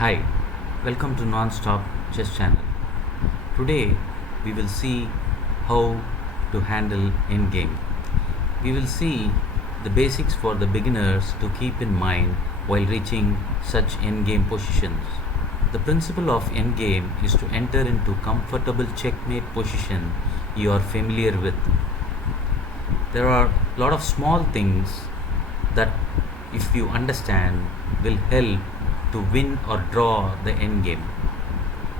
Hi, welcome to Non-Stop Chess channel. Today we will see how to handle endgame. We will see the basics for the beginners to keep in mind while reaching such endgame positions. The principle of endgame is to enter into comfortable checkmate position you are familiar with. There are a lot of small things that, if you understand, will help to win or draw the endgame.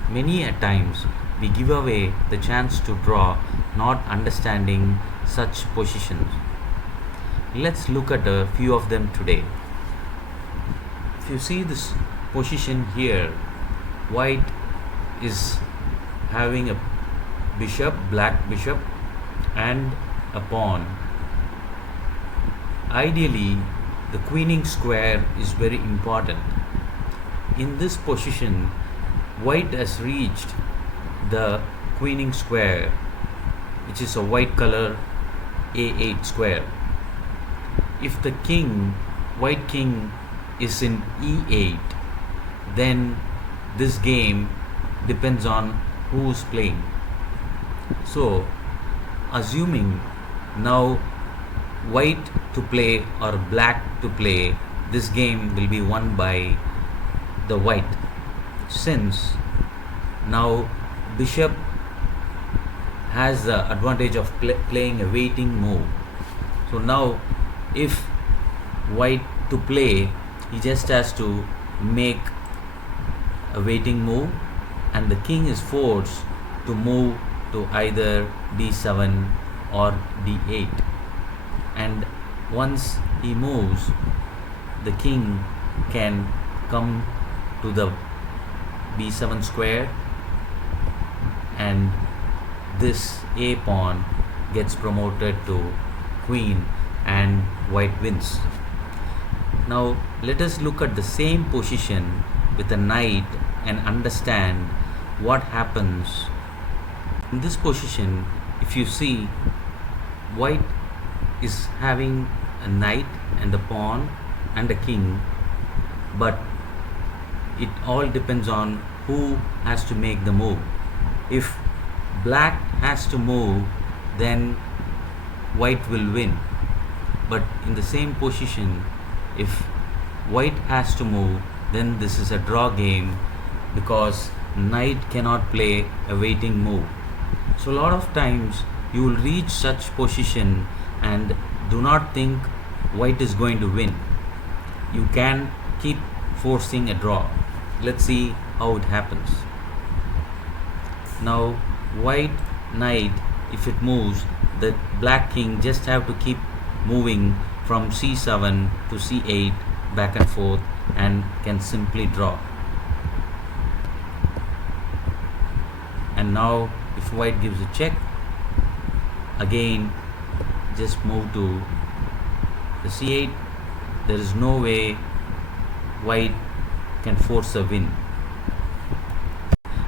Many a times we give away the chance to draw, not understanding such positions. Let's look at a few of them today. If you see this position here, white is having a bishop, black bishop, and a pawn. Ideally, the queening square is very important. In this position, white has reached the queening square, which is a white color A8 square. If the white king is in E8, then this game depends on who's playing. So, assuming now white to play or black to play, this game will be won by the white, since now bishop has the advantage of playing a waiting move. So now if white to play, he just has to make a waiting move, and the king is forced to move to either d7 or d8, and once he moves, the king can come to the b7 square, and this a pawn gets promoted to queen and white wins. Now let us look at the same position with a knight and understand what happens. In this position, if you see, white is having a knight and a pawn and a king, but it all depends on who has to make the move. If black has to move, then white will win. But in the same position, if white has to move, then this is a draw game, because knight cannot play a waiting move. So a lot of times you will reach such position and do not think white is going to win. You can keep forcing a draw. Let's see how it happens. Now white knight, if it moves, the black king just have to keep moving from c7 to c8 back and forth, and can simply draw. And now if white gives a check, again just move to the c8. There is no way white can force a win.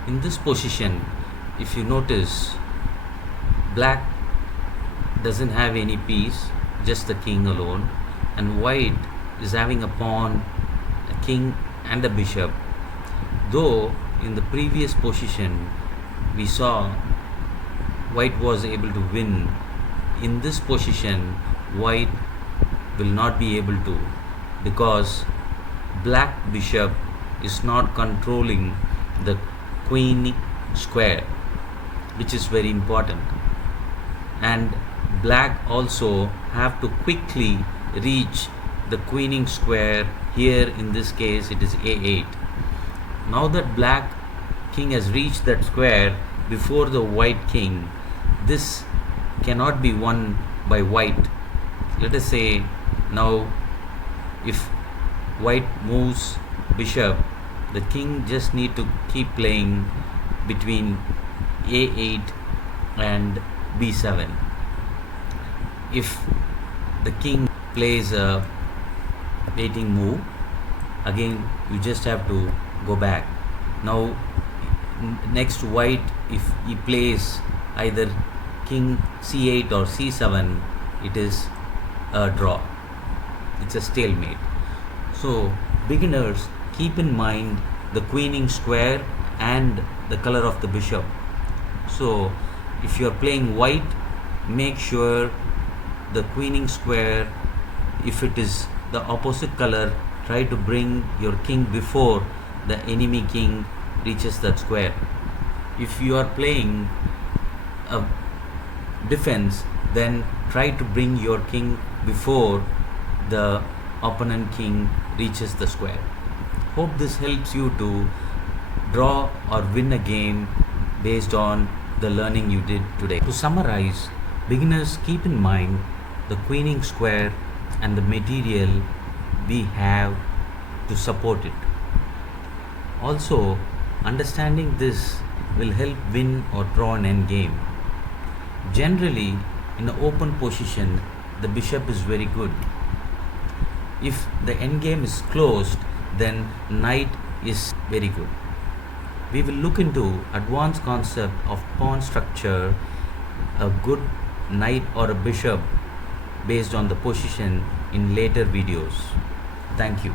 In this position, if you notice, black doesn't have any piece, just the king alone, and white is having a pawn, a king and a bishop. Though in the previous position we saw white was able to win, in this position white will not be able to, because black bishop is not controlling the queen square, which is very important, and black also have to quickly reach the queening square. Here in this case it is a8. Now that black king has reached that square before the white king, this cannot be won by white. Let us say now if white moves bishop, the king just need to keep playing between a8 and b7. If the king plays a waiting move, again you just have to go back. Now next white, if he plays either king c8 or c7, it is a draw. It's a stalemate. So beginners, keep in mind the queening square and the color of the bishop. So if you are playing white, make sure the queening square, if it is the opposite color, try to bring your king before the enemy king reaches that square. If you are playing a defense, then try to bring your king before the opponent king reaches the square. Hope this helps you to draw or win a game based on the learning you did today. To summarize, beginners, keep in mind the queening square and the material we have to support it. Also, understanding this will help win or draw an endgame. Generally, in an open position, the bishop is very good. If the endgame is closed, then knight is very good. We will look into advanced concept of pawn structure, a good knight or a bishop based on the position in later videos. Thank you.